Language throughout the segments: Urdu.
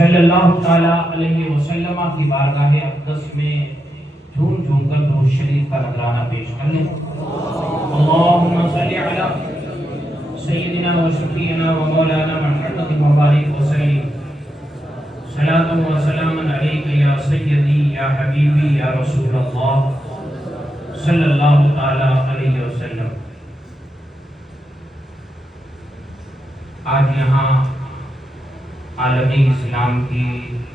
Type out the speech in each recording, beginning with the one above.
صلی اللہ تعالیٰ علیہ وسلم کی بارگاہ اقدس میں جھوم جھوم کر درود شریف کا نذرانہ پیش کر لیں۔ اللہم صلی علی سیدنا و شفیعنا و مولانا محمد مبارک وسلم، صلاۃ و سلام علیک یا سیدی یا حبیبی یا رسول اللہ صلی اللہ تعالیٰ علیہ وسلم۔ آج یہاں عالمی اسلام کی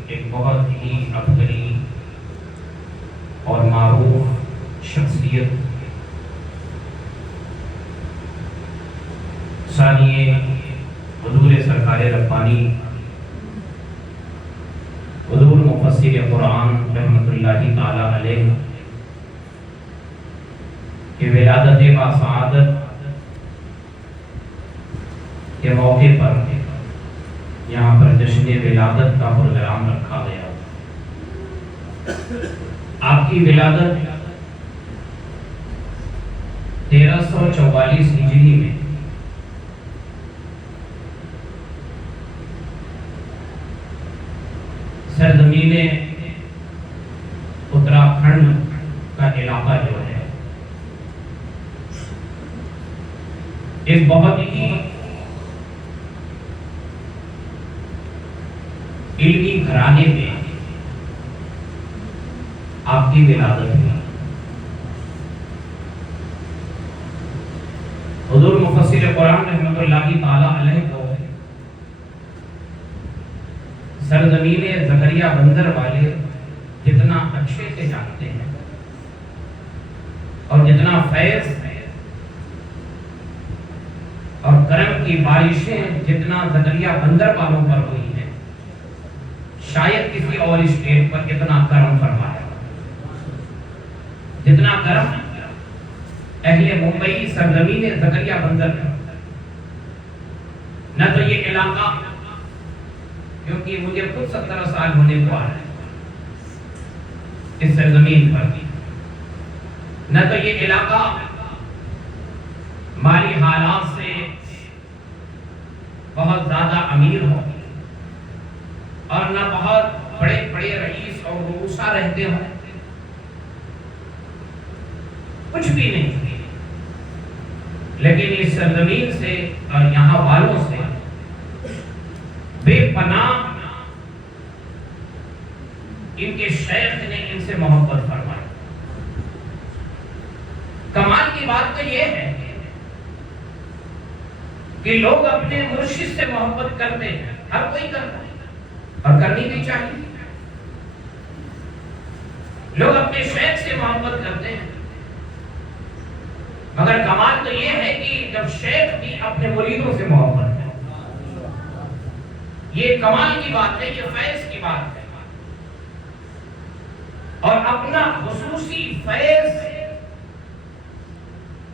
ایک بہت ہی افضلی اور معروف شخصیت ثانیہ حضور سرکار ربانی حضور مفسر قرآن رحمۃ اللہ تعالی علیہ کی ولادت با سعادت کے موقع پر یہاں پر جشن ولادت کا پروگرام رکھا گیا۔ آپ کی ولادت 1344 ہجری میں سرزمین اتراکھنڈ کا علاقہ جو ہے ایک بہت ہی علمی گھرانے میں آپ کی ولادت ہوئی۔ حضور مفسر قرآن رحمۃ اللہ تعالی علیہ کو سرزمین زکریا بندر والے جتنا اچھے سے جانتے ہیں اور جتنا فیض اور کرم کی بارشیں جتنا زکریا بندر والوں پر ہوئی ہیں، شاید کسی اور اسٹیٹ پر اتنا کرم فرمایا جتنا کرم اہل ممبئی سرزمین زکریا بندر میں۔ نہ تو یہ علاقہ، کیونکہ مجھے خود 17 سال ہونے کو آ رہا ہے اس سرزمین پر، نہ تو یہ علاقہ مالی حالات سے بہت زیادہ امیر ہو اور نہ بہت بڑے بڑے رئیس اور رؤسا رہتے ہوں، کچھ بھی نہیں، لیکن اس سرزمین سے اور یہاں والوں سے بے پناہ ان کے شیخ نے ان سے محبت فرمائی۔ کمال کی بات تو یہ ہے کہ لوگ اپنے مرشد سے محبت کرتے ہیں، ہر کوئی کرتا ہے اور کرنی بھی چاہیے۔ لوگ اپنے شیخ سے محبت کرتے ہیں، مگر کمال تو یہ ہے کہ جب شیخ بھی اپنے مریدوں سے محبت کرتے ہیں، یہ کمال کی بات ہے، یہ فیض کی بات ہے۔ اور اپنا خصوصی فیض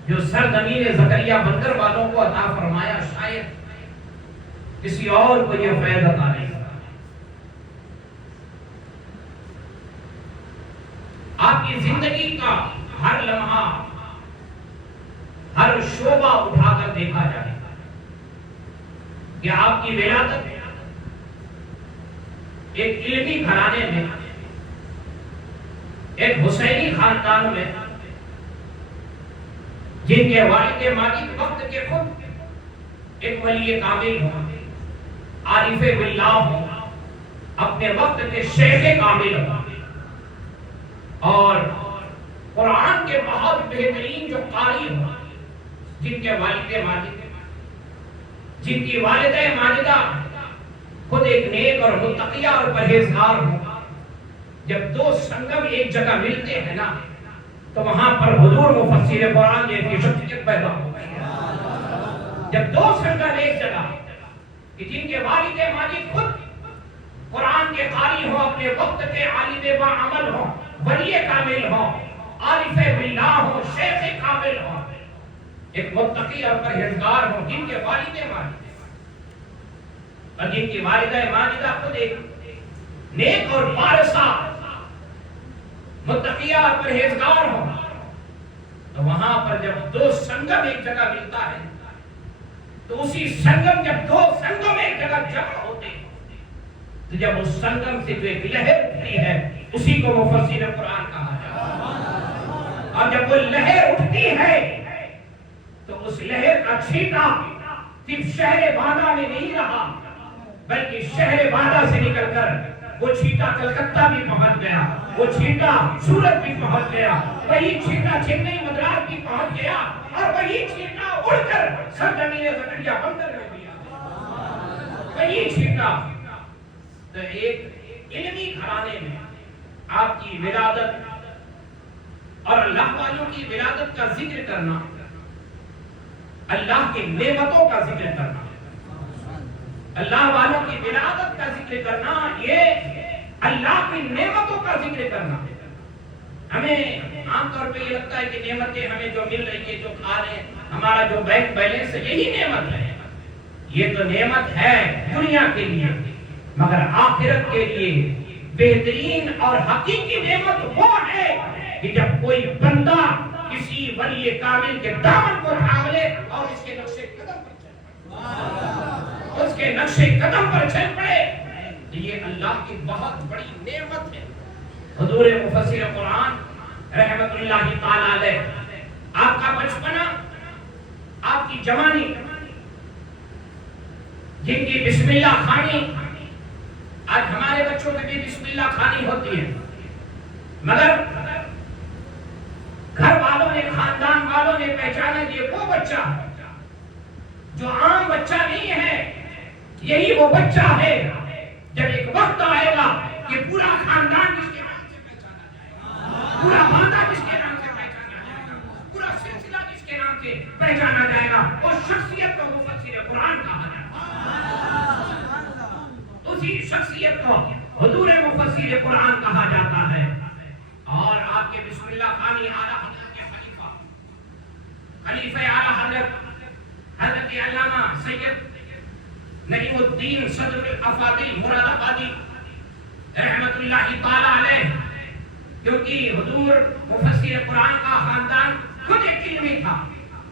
جو سرزمین زکریا بندر والوں کو عطا فرمایا، شاید کسی اور کو یہ فیض عطا نہیں کرا۔ آپ کی زندگی کا ہر لمحہ، ہر شعبہ اٹھا کر دیکھا جائے کہ آپ کی ولادت ایک علمی گھرانے میں، ایک حسینی خاندان میں، جن کے والد ماجد وقت کے خود ایک ولی کامل ہو، عارف باللہ ہو، اپنے وقت کے شیخ کامل ہو، اور قرآن کے بہت بہترین جو قاری ہو، جن کے والد ماجد، جن کی والدہ ماجدہ خود ایک نیک اور متقیہ اور پرہیزگار ہو۔ جب دو سنگم ایک جگہ ملتے ہیں نا، تو وہاں پر حضور مفسر قرآن جیسی شخصیت پیدا ہو گئی ہے۔ جب دو سنگم ایک جگہ کہ جن کے والد ماجد خود قرآن کے قاری ہو، اپنے وقت کے عالم با عمل ہو، ولی کامل ہو، عارف باللہ ہو، شیخ کامل ہو، ایک متقی اور پرہیزگار ہو، جن کے والد ماجد اور جن کی والدہ ماجدہ خود ایک نیک اور پارسا متقیہ اور پرہیزگار ہو، تو وہاں پر جب دو سنگم ایک جگہ ملتا ہے، تو اسی سنگم، جب دو سنگم ایک جگہ جمع ہوتے ہیں، تو جب اس سنگم سے جو ایک لہر اٹھتی ہے اسی کو مفسر قرآن کہا جاتا ہے. اور جب وہ لہر اٹھتی ہے تو اس لہر کا چھینٹا صرف شہر بادہ میں نہیں رہا بلکہ شہر بادہ سے نکل کر وہ چھینٹا کلکتہ بھی پہنچ گیا, وہ چھینٹا سورت بھی پہنچ گیا, وہی چھینٹا چنئی مدراس بھی پہنچ گیا اور وہی چھینٹا اڑ کر سرزمین زکریا بندر میں گیا. وہی چھینٹا. تو ایک علمی گھرانے میں آپ کی ولادت اور اللہ والوں کی ولادت کا ذکر کرنا, اللہ کی نعمتوں کا ذکر کرنا, اللہ والوں کی ولادت کا ذکر کرنا, یہ اللہ کی نعمتوں کا ذکر کرنا. ہمیں عام طور پہ یہ لگتا ہے کہ نعمتیں ہمیں جو مل رہی ہے, جو کھا رہے ہیں, ہمارا جو بینک بیلنس ہے, یہی نعمت ہے. یہ تو نعمت ہے دنیا کے لیے, مگر آخرت کے لیے بہترین اور حقیقی نعمت وہ ہے کہ جب کوئی بندہ کسی ولی کامل کے دامن کو تھام لے اور اس کے نقشے قدم پر چل پڑے. یہ اللہ کی بہت بڑی نعمت ہے. حضور مفسر قرآن رحمت اللہ تعالی علیہ, آپ کا بچپنا, آپ کی جوانی, جن کی بسم اللہ خوانی, آج ہمارے بچوں کی بھی بسم اللہ خوانی ہوتی ہے, مگر گھر والوں نے, خاندان والوں نے پہچانا یہ وہ بچہ جو عام بچہ نہیں ہے, یہی وہ بچہ ہے جب ایک وقت آئے گا کہ پورا خاندان جس کے نام سے پہچانا جائے گا, پورا خاندان جس کے نام سے پہچانا جائے گا, پورا سلسلہ جس کے نام سے پہچانا جائے گا, اس شخصیت کو مفسر قرآن کہا جاتا ہے. اسی شخصیت کو حضور مفسر قرآن کہا جاتا ہے. اور آپ کے بسم اللہ خوانی اعلیٰ حضرت کے خلیفہ اعلیٰ حضرت علامہ سید نعیم الدین صدر الافاضل مراد آبادی رحمت اللہ تعالی علیہ, کیونکہ حضور مفسر قرآن کا خاندان خود ایک علمی تھا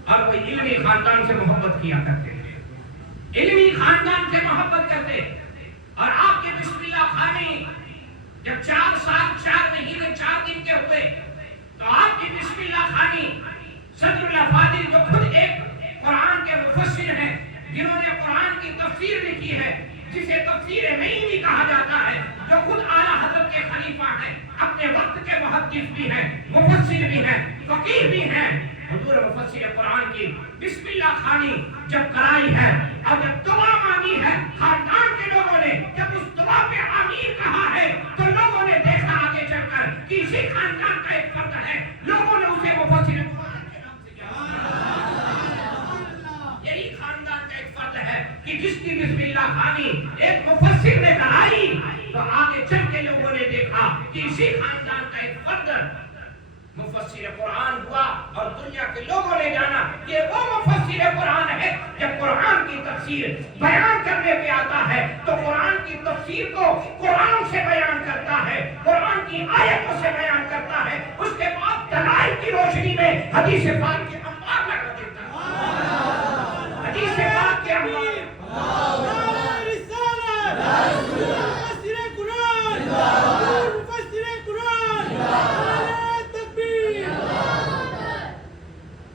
اور وہ علمی خاندان سے محبت کیا کرتے تھے, علمی خاندان سے محبت کرتے. اور آپ کے بسم اللہ خوانی جب 4 سال 4 مہینے 4 دن کے ہوئے تو آپ کی بسم اللہ خوانی صدر الافاضل جو خود ایک قرآن کے مفسر ہیں, جنہوں نے قرآن کی تفسیر لکھی ہے, جسے تفسیر نعیمی کہا جاتا ہے, جو خود اعلیٰ حضرت کے خلیفہ ہیں, اپنے وقت کے محدث بھی ہیں, مفسر بھی ہیں, فقیہ بھی ہیں. حضور مفسر قرآن کی بسم اللہ خوانی جب کرائی ہے اور جب دعا مانگی ہے, خاندان کے لوگوں نے جب اس دعا پہ آمین کہا ہے تو لوگوں نے دیکھا آگے چل کر کہ اسی خاندان کا ایک فرد ہے, لوگوں نے اسے مفسر قرآن کے نام سے جانا. یہی خاندان کا ایک فرد ہے کہ جس کی بسم اللہ خوانی ایک مفسر نے کرائی تو آگے چل کے لوگوں نے دیکھا کہ اسی خاندان کا ایک فرد مفسر قرآن ہوا اور دنیا کے لوگوں نے جانا کہ وہ مفسر قرآن ہے. جب قرآن کی تفسیر بیان کرنے پہ آتا ہے تو قرآن کی تفسیر کو قرآن سے بیان کرتا ہے, قرآن کی آیتوں سے بیان کرتا ہے, اس کے بعد دلائل کی روشنی میں حدیث پاک کے انبار لگا دیتا ہے. حدیث پاک کے انبار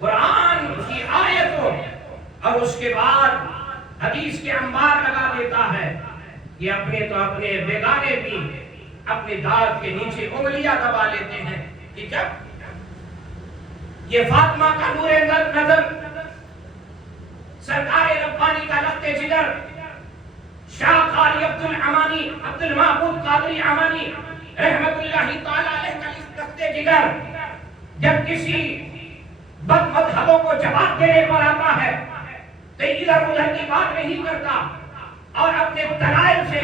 قرآن کی آیتوں اور اس کے بعد حدیث کے انبار لگا دیتا ہے. یہ اپنے تو اپنے بیگانے بھی اپنی داد کے نیچے انگلیاں دبا لیتے ہیں کہ جب یہ فاطمہ کا نور نظر, سرکار ربانی کا لخت جگر, شاہ قاری عبد المعبود قادری امانی رحمت اللہ تعالی علیہ کا لخت جگر جب کسی بد مذہبوں کو جواب دینے پر آتا ہے تو ادھر ادھر کی بات نہیں کرتا اور اپنے دلائل سے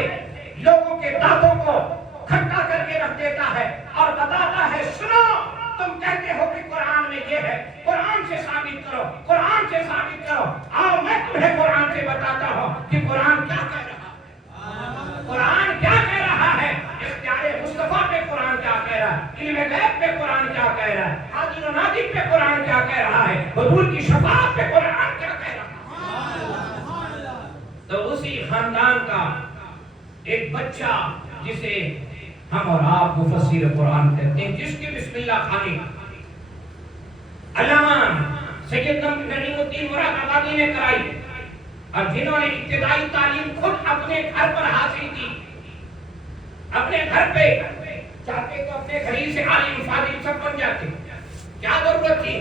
لوگوں کے دانتوں کو کھٹا کر کے رکھ دیتا ہے اور بتاتا ہے, سنو تم کہتے ہو کہ قرآن میں یہ ہے, قرآن سے ثابت کرو, قرآن سے ثابت کرو. آؤ میں تمہیں قرآن سے بتاتا ہوں کہ قرآن کیا کہہ رہا ہے, قرآن کیا کہہ رہا ہے, اختیار مصطفیٰ پہ قرآن کیا کہہ رہا ہے, علم غیب پہ قرآن کیا کہہ رہا ہے, حاضر و ناظر پہ قرآن کیا کہہ رہا ہے, حضور کی شفاعت پہ قرآن کیا کہہ رہا ہے. تو اسی خاندان کا ایک بچہ جسے ہم اور آپ مفسر قرآن کہتے ہیں، جس کی بسم اللہ خانی علامہ سید نعیم الدین مراد آبادی نے کرائی، اور جنہوں نے ابتدائی تعلیم خود اپنے گھر پر حاصل کی، اپنے گھر پہ چاہتے تو اپنے گھر ہی سے عالم فاضل سب بن جاتے، کیا ضرورت تھی؟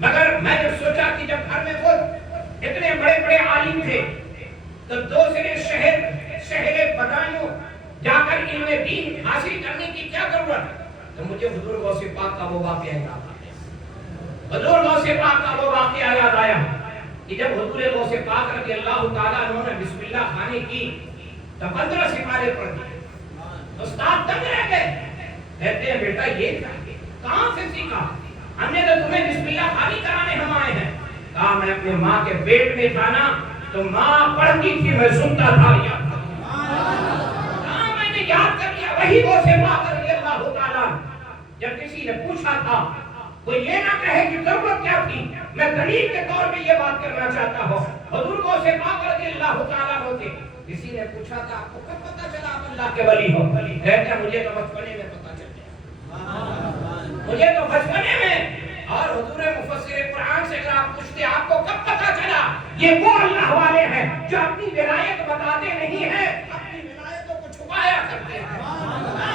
مگر میں نے سوچا کہ جب گھر میں خود اتنے بڑے بڑے عالم تھے تو دوسرے شہر بدایوں جا کر علم دین حاصل کرنے کی کیا ضرورت؟ تو مجھے حضور غوث پاک کا وہ واقعہ یاد آیا، حضور غوث پاک کا وہ واقعہ یاد آیا کہ جب حضور غوث پاک رضی اللہ تعالیٰ عنہ نے بسم اللہ خانی کی تو 15 سپارے پڑھ دیے، استاد دنگ رہ گئے، کہتے ہیں بیٹا یہ کہاں سے سیکھا؟ ہم نے تو تمہیں بسم اللہ خانی کرانے ہم آئے ہیں۔ کہا میں اپنے ماں کے پیٹ میں تھا نا تو ماں پڑھتی تھی، میں سنتا تھا، میں نے یاد کر لیا۔ وہی غوث پاک رضی اللہ تعالیٰ جب کسی نے پوچھا تھا وہ یہ نہ کہے کہ ضرورت کیا تھی، میں دلیل کے طور پہ یہ بات کرنا چاہتا ہوں۔ حضور غوث پاک رضی اللہ تعالیٰ ہوتے، کسی نے پوچھا تھا آپ کو کب پتہ چلا آپ اللہ کے ولی ہو؟ کہتے ہیں مجھے تو بچپنے میں پتہ چل گیا، مجھے تو بچپنے میں۔ اور حضور مفسر قرآن سے اگر آپ پوچھتے آپ کو کب پتہ چلا، یہ وہ اللہ والے ہیں جو اپنی ولایت بتاتے نہیں ہیں، اپنی ولایتوں کو چھپایا کرتے ہیں،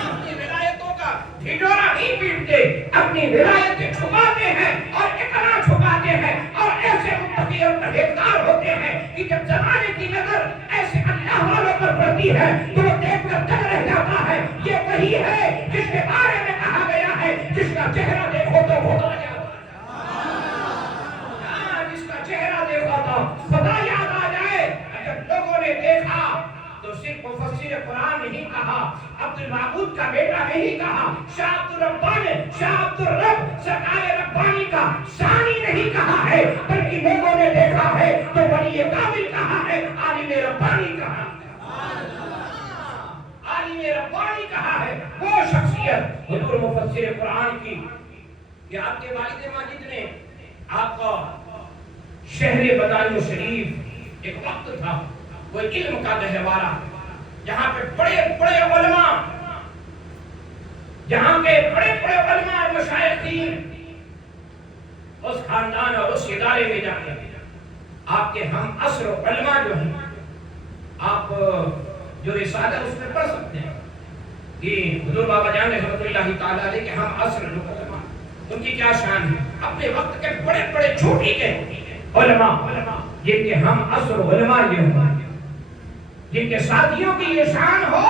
اپنی ولایتوں کا ڈھڈورا نہیں پیٹتے، اپنی ولایتیں چھپاتے ہیں، اور اتنا چھپاتے ہیں اور ایسے متقی اور پرہیزگار ہوتے ہیں کہ جب زمانے کی نظر ایسے اللہ والوں پر پڑتی ہے تو وہ دیکھ کر دنگ رہ جاتا ہے۔ یہ وہی ہے جس کے بارے میں کہا گیا ہے جس کا چہرہ دیکھو تو خدا یاد آ جائے، جس کا چہرہ دیکھو تو خدا یاد آ جائے۔ جب لوگوں نے دیکھا تو صرف مفسر قرآن نہیں کہا، عبد المعبود کا بیٹا نہیں کہا، شاہ عبد الربانی، شاہ عبد الرب سرکار ربانی کا ثانی نہیں کہا ہے، بلکہ لوگوں نے دیکھا ہے تو ولی کامل کہا ہے، عالم ربانی کہا ہے، عالم ربانی کہا ہے۔ وہ شخصیت حضور مفسر قرآن کی کہ آپ کے والد ماجد نے آپ کا شہر بدایوں شریف ایک وقت تھا، وہ علم کا گہوارہ، جہاں پہ بڑے بڑے علماء، جہاں کے بڑے بڑے علماء اور مشائخین اس خاندان اور اس ادارے میں جاتے ہیں۔ آپ کے ہم عصر علماء جو ہیں، آپ جو رسالہ اس میں پڑھ سکتے ہیں کہ حضور بابا جان رحمۃ اللہ تعالیٰ علیہ کے ہم عصر علماء، ان کی کیا شان ہے، اپنے وقت کے بڑے بڑے چھوٹی کے علماء جن کے ہم عصر علماء یہ ہوں، جن کے ساتھیوں کی یہ شان ہو،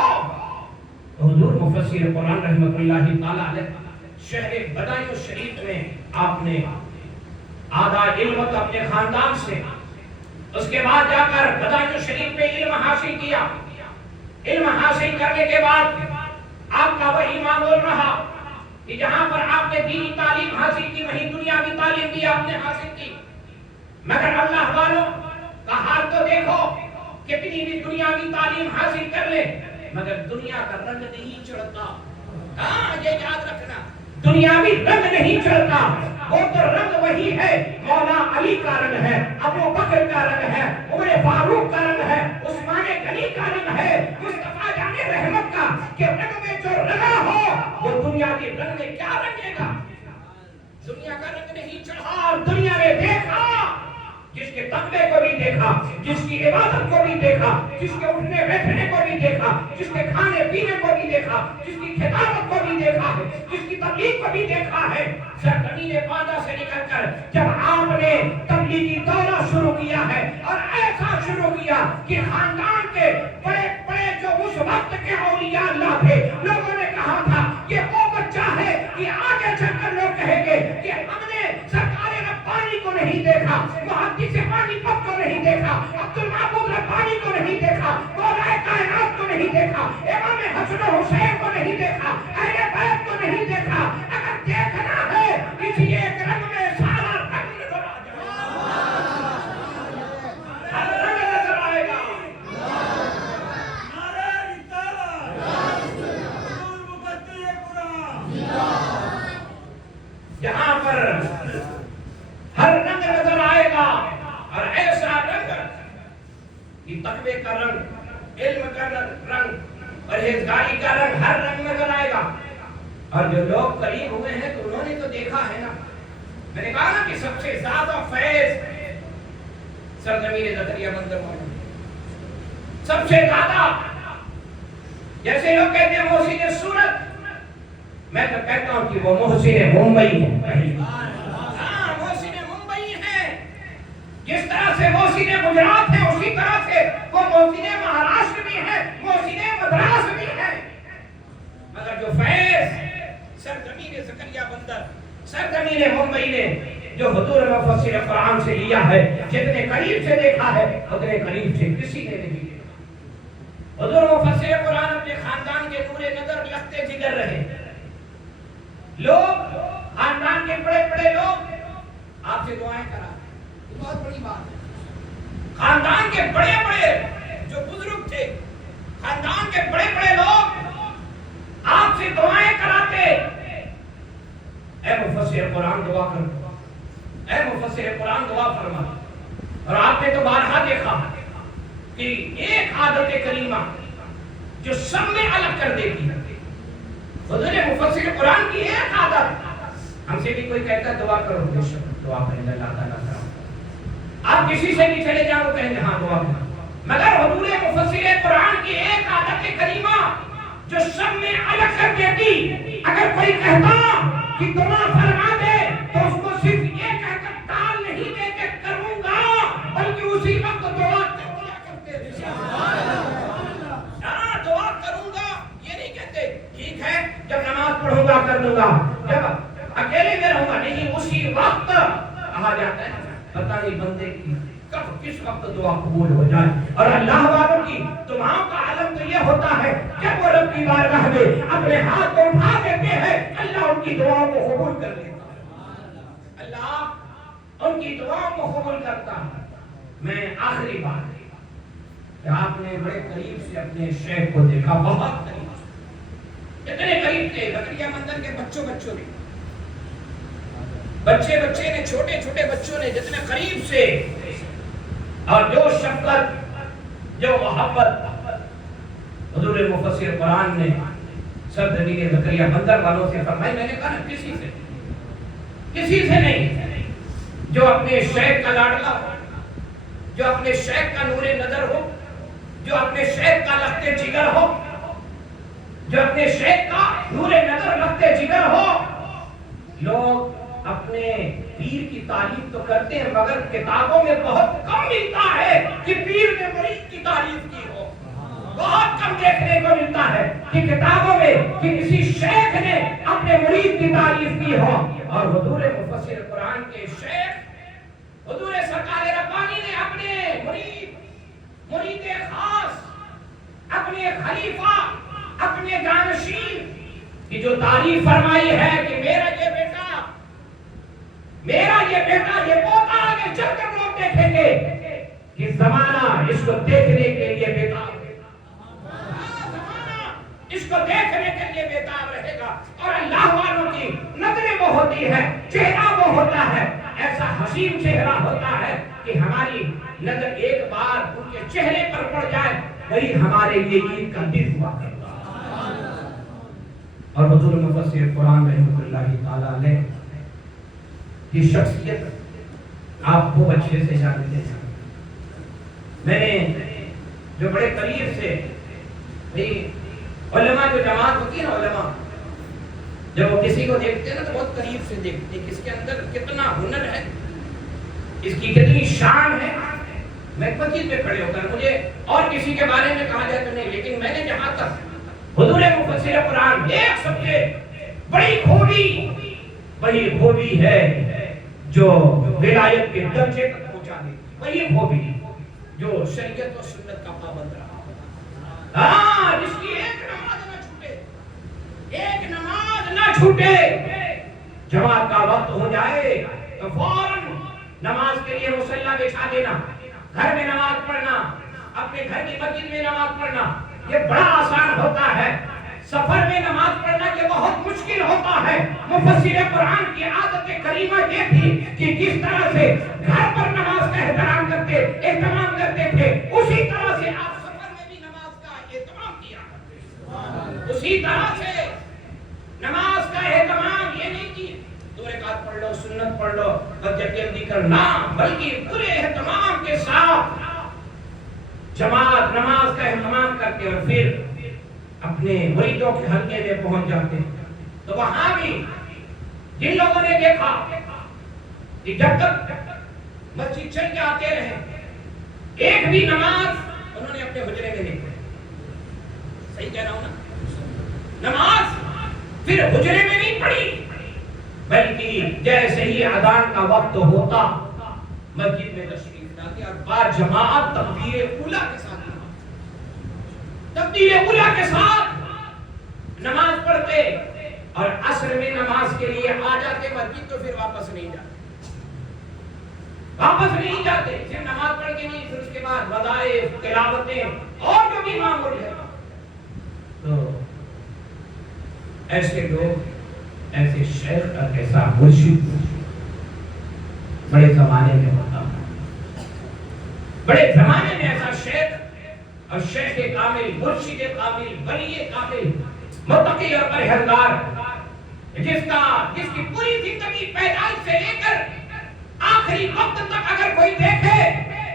حضور مفسر قرآن رحمۃ اللہ تعالیٰ علیہ شہر بدایوں شریف میں آپ نے آدھا علم تو اپنے خاندان سے، اس کے بعد جا کر بدایوں شریف میں علم حاصل کیا۔ علم حاصل کرنے کے بعد آپ کا وہی معمول رہا کہ جہاں پر آپ نے دینی تعلیم حاصل کی وہیں دنیاوی تعلیم بھی آپ نے حاصل کی، مگر اللہ والوں کا حال تو دیکھو، کتنی بھی دنیاوی تعلیم حاصل کر لے مگر دنیا کا رنگ نہیں چڑھتا۔ ہاں یہ یاد رکھنا، دنیاوی رنگ نہیں چڑھتا، وہ تو رنگ وہی ہے، مولا علی کا رنگ ہے، ابو بکر کا رنگ ہے، عمر فاروق کا رنگ ہے، عثمان غنی کا رنگ ہے، مصطفیٰ جان رحمت کا، کہ رنگ میں جو رنگا ہو وہ دنیاوی رنگ میں کیا رنگے گا؟ دنیا کا رنگ نہیں چڑھا، اور دنیا میں دیکھا، جس کے تقوی کو بھی دیکھا، جس کی عبادت کو بھی دیکھا، جس کے اٹھنے بیٹھنے کو بھی دیکھا، جس کے کھانے پینے کو بھی دیکھا، جس کی خطابت کو بھی دیکھا ہے، جس کی تبلیغ کو بھی دیکھا ہے۔ زمین پاندہ سے نکل کر جب آپ نے تبلیغی دورہ شروع کیا ہے اور ایسا شروع کیا کہ خاندان کے بڑے بڑے جو اس وقت کے اولیاء اللہ تھے، لوگوں نے کہا تھا یہ وہ بچہ ہے کہ آگے چل کر لوگ کہیں گے کہ ہم نے سرکار ربانی کو نہیں دیکھا، محدث پانی پت کو نہیں دیکھا، عبد المعبود ربانی کو نہیں دیکھا، مولا کائنات کو نہیں دیکھا، امام حسن و حسین کو نہیں دیکھا، اہل بیت کو نہیں دیکھا۔ اگر دیکھنا ہے کسی ایک رنگ میں سارا رنگ نظر آ جائے، ہر رنگ نظر آئے گا۔ نعرہ رسالت، حضور مفسر قرآن، جہاں پر ہر رنگ نظر آئے گا، اور ایسا رنگ کہ تقوی کا رنگ، علم کا رنگ، پرہیزگاری کا رنگ، ہر رنگ نظر آئے گا۔ اور جو لوگ قریب ہوئے ہیں تو انہوں نے تو دیکھا ہے نا، میں نے کہا نا کہ سب سے زیادہ فیض سرزمین زکریا بندر والوں، سب سے زیادہ، جیسے لوگ کہتے ہیں محسن صورت، میں تو کہتا ہوں کہ وہ محسن ممبئی ہے۔ ہاں محسن ممبئی ہے، جس طرح سے محسن گجرات ہے اسی طرح سے وہ محسن مہاراشٹر بھی ہے، محسن مدراس بھی ہے۔ مگر جو فیض سرزمین زکریا بندر، سرزمین ممبئی نے جو حضور مفسر قرآن سے لیا ہے، جتنے قریب سے دیکھا ہے اتنے قریب سے کسی نے نہیں دیکھا۔ حضور مفسر قرآن اپنے خاندان کے نور نظر لختے جگر رہے، لوگ خاندان کے بڑے بڑے لوگ آپ سے دعائیں کرا، بہت بڑی بات ہے۔ خاندان کے بڑے بڑے جو بزرگ تھے، خاندان کے بڑے بڑے لوگ آپ سے دعائیں کراتے، اے مفسر قرآن دعا کر، اے مفسر قرآن دعا فرما۔ اور آپ نے تو بارہا دیکھا کہ ایک عادت کریمہ جو سب میں الگ کر دیتی ہے، حضور مفسر قرآن کی ایک عادت۔ ہم سے بھی کوئی کہتا ہے دعا کرو، بے شک دعا کریں اللہ تعالیٰ کرو، آپ کسی سے بھی چلے جاؤ کہیں گے ہاں دعا کرو، مگر حضور مفسر قرآن کی ایک عادت کریمہ جو سب میں الگ کر دیتی، اگر کوئی کہتا کہ دعا فرما دے تو اس کو صرف یہ کہہ کر ٹال نہیں دے کہ کروں گا، بلکہ اسی وقت دعا کرتے تھے۔ ہاں دعا کروں گا یہ نہیں کہتے ٹھیک ہے جب نماز پڑھوں گا کر لوں گا، جب اکیلے میں رہوں گا نہیں، اسی وقت کہا جاتا ہے پتہ نہیں بندے کی کب کس وقت دعا قبول ہو جائے۔ اور اللہ والوں کی دعاؤں کا عالم تو یہ ہوتا ہے جب وہ رب کی بارگاہ میں اپنے ہاتھ کو اٹھا دیتے ہیں، اللہ ان کی دعاؤں کو قبول کر لیتا ہے، اللہ ان کی دعاؤں کو قبول کرتا ہے۔ میں آخری بات کہ آپ نے بڑے قریب سے اپنے شیخ کو دیکھا، بہت قریب سے، اتنے قریب تھے زکریا مندر کے بچوں نے، بچے نے، چھوٹے چھوٹے بچوں نے جتنے قریب سے، اور جو شفقت جو محبت حضور مفسر قرآن نے سرزمین زکریا بندر والوں سے فرمائی، میں نے کہا کسی سے نہیں، جو اپنے شیخ کا لاڈلا ہو، جو اپنے شیخ کا نور نظر ہو، جو اپنے شیخ کا لخت جگر ہو، جو اپنے شیخ کا نور نظر لخت جگر ہو۔ لوگ اپنے پیر کی تعریف تو کرتے ہیں مگر کتابوں میں بہت کم ملتا ہے کہ پیر نے مرید کی تعریف کی ہو، بہت کم دیکھنے کو ملتا ہے کہ کتابوں میں کہ کسی شیخ نے اپنے مرید کی تعریف کی ہو۔ اور حضور مفسر قرآن کے شیخ حضور سرکار ربانی نے اپنے مرید خاص، اپنے خلیفہ، اپنے جانشین کی جو تعریف فرمائی ہے کہ میرا یہ پوتا آگے چل کر لوگ دیکھیں گے کہ زمانہ اس کو دیکھنے کے لیے بیتاب ہے، زمانہ اس کو دیکھنے کے لیے بیتاب رہے گا۔ اور اللہ والوں کی نظریں وہ ہوتی ہے، چہرہ وہ ہوتا ہے، ایسا حسین چہرہ ہوتا ہے کہ ہماری نظر ایک بار ان کے چہرے پر پڑ جائے وہی ہمارے لیے عید کا دن ہوا کرتا ہے۔ اور حضور مفسر قرآن رحمۃ اللہ تعالیٰ علیہ کی شخصیت آپ کو اچھے سے جانتے ہیں۔ میں نے جو بڑے قریب سے علماء جو جماعت ہوتی ہے نا، علماء جب وہ کسی کو دیکھتے ہیں نا تو بہت قریب سے دیکھتے ہیں، کس کے اندر کتنا ہنر ہے، اس کی کتنی شان ہے۔ میں مسجد میں کھڑے ہو کر مجھے اور کسی کے بارے میں کہا جائے تو نہیں، لیکن میں نے جہاں تک حضور مفسر قرآن ایک سب سے بڑی خوبی ہے جو ولایت کے درجے تک پہنچا دی، وہی خوبی جو شریعت و سنت کا پابند رہا، ہاں جس کی ایک نماز نہ چھوٹے، جماعت کا وقت ہو جائے تو فوراً نماز کے لیے مصلی بچھا دینا، گھر میں نماز پڑھنا، اپنے گھر کی مسجد میں نماز پڑھنا یہ بڑا آسان ہوتا ہے، سفر میں نماز پڑھنا یہ بہت مشکل ہوتا ہے۔ مفسر قرآن کی عادت کریمہ یہ تھی کہ جس طرح سے گھر پر نماز کا اہتمام کرتے تھے، اسی طرح سے آپ سفر میں بھی نماز اسی طرح سے نماز کا اہتمام یہ نہیں کہ 2 رکعت پڑھ لو، سنت پڑھ لو اور جلدی کرنا، بلکہ پورے اہتمام کے ساتھ جماعت نماز کا اہتمام کرتے اور پھر اپنے مریدوں کے حلقے میں پہنچ جاتے ہیں۔ تو وہاں بھی جن لوگوں نے دیکھا کہ جب تک مسجد چل کے آتے رہے ایک بھی نماز انہوں نے اپنے حجرے میں نہیں پڑھی، صحیح کہہ رہا ہوں نا، نماز پھر حجرے میں نہیں پڑھی، بلکہ جیسے ہی اذان کا وقت ہوتا مسجد میں تشریف لاتے اور بار جماعت تکبیر اولیٰ کے ساتھ تکبیر اولیٰ کے ساتھ نماز پڑھتے اور عصر میں نماز کے لیے آ جاتے مسجد، تو پھر واپس نہیں جاتے، صرف نماز پڑھ کے نہیں، پھر اس کے بعد وظائف، تلاوتیں اور جو بھی معمول ہے۔ تو ایسے لوگ، ایسے شیخ اور ایسا مرشد بڑے زمانے میں ہوتا ہے، بڑے زمانے میں ایسا شیخ اور شیخ کامل، مرشد کامل، ولی کامل، متقی اور پرہیزگار، جس کی پوری زندگی پیدائش سے لے کر آخری وقت تک اگر کوئی دیکھے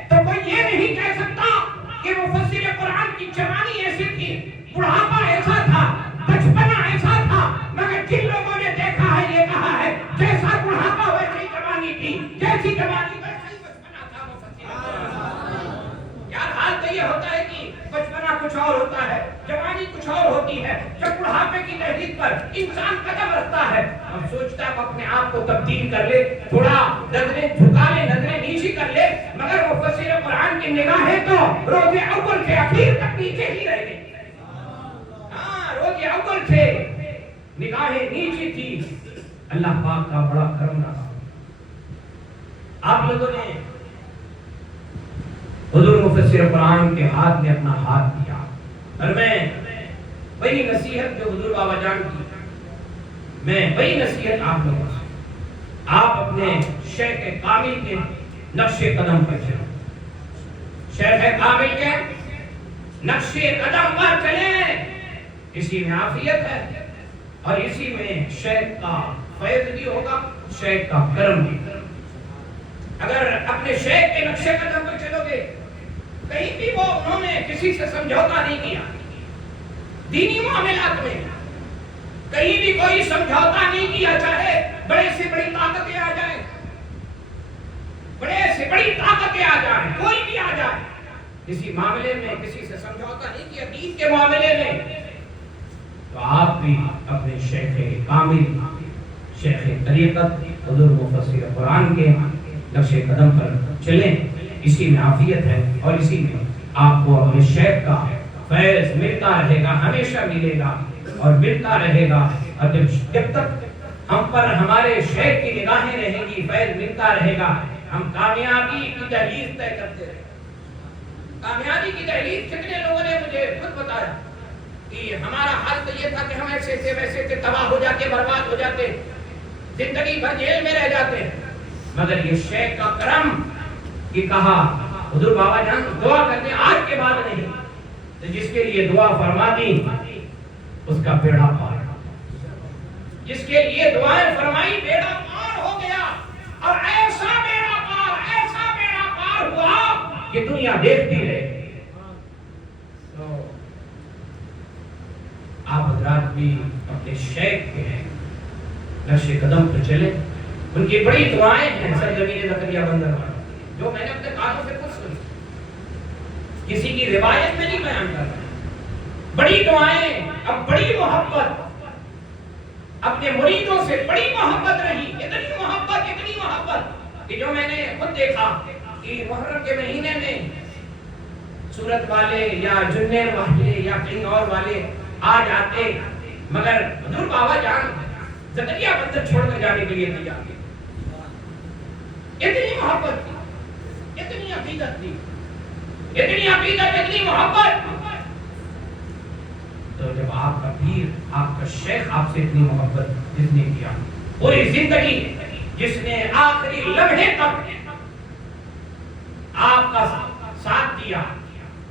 تو کوئی یہ نہیں کہہ سکتا کہ مفسر قرآن کی جوانی ایسی تھی، بڑھاپا ایسا تھا، بچپنا ایسا تھا، مگر جن لوگوں نے دیکھا ہے یہ کہا ہے جیسا بڑھاپا ویسی جوانی تھی، جیسی جوانی ویسا ہی بچپنا تھا مفسر قرآن۔ یار حال تو یہ ہوتا ہے کہ بچپنا کچھ اور ہوتا ہے، جوانی کچھ اور ہوتی ہے، جب بڑھاپے کی تحریک پر انسان قدم رکھتا ہے اور سوچتا ہے اپنے آپ کو تبدیل کر لے، تھوڑا نظریں جھکا لے، نظریں نیچی کر لے، مگر مفسر قرآن کی نگاہیں تو روز اول سے اخیر تک نیچے ہی رہ گئی۔ ہاں، روز اول سے نگاہیں نیچی تھی۔ اللہ پاک کا بڑا کرم رہا۔ آپ لوگوں نے حضور مفسر قرآن کے ہاتھ میں اپنا ہاتھ دیا، اور میں وہی نصیحت جو حضور بابا جان کی، میں وہی نصیحت آپ لوگوں سے، آپ اپنے شیخ کامل کے نقش قدم پر چلیں، شیخ کامل کے نقش قدم پر چلیں، اسی میں عافیت ہے اور اسی میں شیخ کا فیض بھی ہوگا، شیخ کا کرم بھی۔ اگر اپنے شیخ کے نقش قدم پر چلو گے، کہیں بھی وہ انہوں نے کسی سے سمجھوتا نہیں کیا، دینی معاملات میں کہیں بھی کوئی سمجھوتا نہیں کیا، چاہے بڑے سے بڑی طاقتیں آ جائیں، بڑے سے بڑی طاقتیں آ جائیں، کوئی بھی آ جائے، کسی معاملے میں کسی سے سمجھوتا نہیں کیا دین کے معاملے میں۔ تو آپ بھی اپنے شیخ کامل، شیخ طریقت حضور مفسر قرآن کے نقش قدم پر چلیں، اسی میں عافیت ہے اور اسی میں آپ کو اپنے شیخ کا فیض ملتا رہے گا، ہمیشہ ملے گا اور ملتا رہے گا، اور جب تک ہم پر ہمارے شیخ کی نگاہیں رہیں گی، فیض ملتا رہے گا، ہم کامیابی کی دہلیز طے کرتے رہیں گے۔ کامیابی کی دہلیز کتنے لوگوں نے مجھے خود بتایا کہ ہمارا حال تو یہ تھا کہ ہم ایسے تھے ویسے تھے، تباہ ہو جاتے، برباد ہو جاتے، زندگی بھر جیل میں رہ جاتے، مگر یہ شیخ کا کرم کہ کہا حضور بابا جان دعا کرتے آج کے بعد نہیں، تو جس کے لیے دعا فرما دی اس کا بیڑا پار، جس کے لیے دعائیں فرمائی بیڑا پار ہو گیا، اور ایسا بیڑا پار ہوا کہ دنیا دیکھتی رہے۔ تو آپ حضرات بھی اپنے شیخ کے نقش قدم پر چلے، ان کی بڑی دعائیں ہیں سرزمین زکریا بندر والے، جو میں نے اپنے کانوں سے خود سنی، کسی کی روایت میں نہیں بیان کر رہا۔ بڑی دعائیں، اب بڑی محبت، اپنے مریدوں سے بڑی محبت رہی، اتنی محبت کہ جو میں نے خود دیکھا کہ محرم کے مہینے میں سورت والے یا جنیر والے یا کہیں اور والے آ جاتے، مگر حضور بابا جان زکریا بندر چھوڑ کر جانے کے لیے تیار تھے۔ اتنی محبت تھی، اتنی عقیدت تھی، اتنی محبت۔ تو جب آپ کا پیر، آپ کا شیخ آپ سے اتنی محبت جس نے کیا، پوری زندگی جس نے آخری لمحے تک آپ کا ساتھ دیا،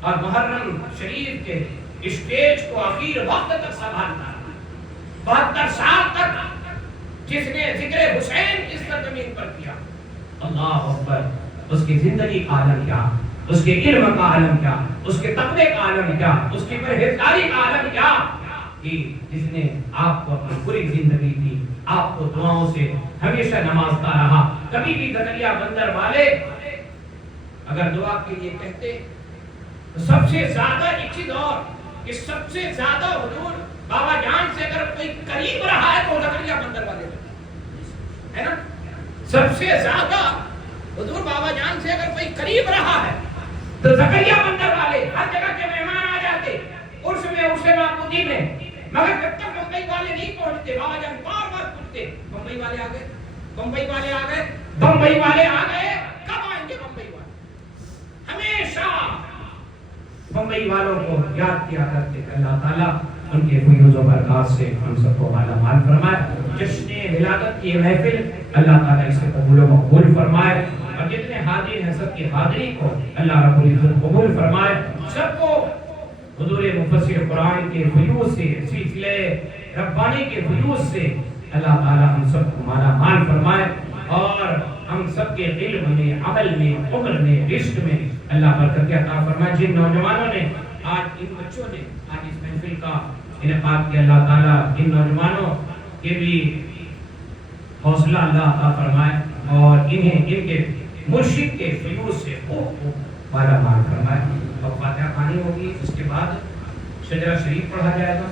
اور محرم شریف کے اسٹیج کو آخر وقت تک سنبھالتا رہا. 72 سال تک جس نے ذکر حسین اس سرزمین پر کیا. اللہ اکبر. اس کی زندگی کا عالم کیا, اس کے علم کا عالم کیا, اس کے تقوی کا عالم کیا, اس کی پرہیزگاری کا عالم کیا, کہ جس نے آپ کو اپنی پوری زندگی دی, آپ کو دعاؤں سے ہمیشہ نوازتا رہا. کبھی بھی زکریا بندر والے اگر دعا کے لیے کہتے تو سب سے زیادہ ایک چیز اور کہ سب سے زیادہ حضور بابا جان سے اگر کوئی قریب رہا ہے تو زکریا بندر والے ہے نا. سب سے زیادہ حضور بابا جان سے اگر کوئی قریب رہا ہے تو زکریا بندر والے. ہر جگہ کے مہمان آ جاتے عرس میں, عرس معبودی میں, مگر جب تک بمبئی والے نہیں پہنچتے بابا جان بار بار پوچھتے بمبئی والے آ گئے, بمبئی والے آ گئے, بمبئی والے آ گئے, کب آئیں گے بمبئی والے. ہمیشہ بمبئی والوں کو یاد کیا کرتے. اللہ تعالیٰ ان کے فیوز و برکات سے ہم سب کو مالا مال فرمائے. جشن ولادت کی محفل اللہ تعالیٰ اسے قبول و مقبول فرمائے, اور جتنے حاضرین ہیں سب کی حاضری کو اللہ رب العزت قبول فرمائے. سب کو حضور مفسر قرآن کے فیوز سے, سلسلے ربانی کے فیوز سے اللہ تعالیٰ ہم سب کو مالا مال فرمائے, اور ہم سب کے علم میں, عمل میں, عمر میں, رزق میں اللہ برکت عطا فرمائے. جن نوجوانوں نے آج, ان بچوں نے آج اس محفل کا انعقاد کیا, اللہ تعالیٰ ان نوجوانوں کے بھی حوصلہ اللہ عطا فرمائے, اور انہیں ان کے مرشد کے فیوز سے خوب مالا مال فرمائے. اور فاتحہ خوانی ہوگی, اس کے بعد شجرہ شریف پڑھا جائے گا.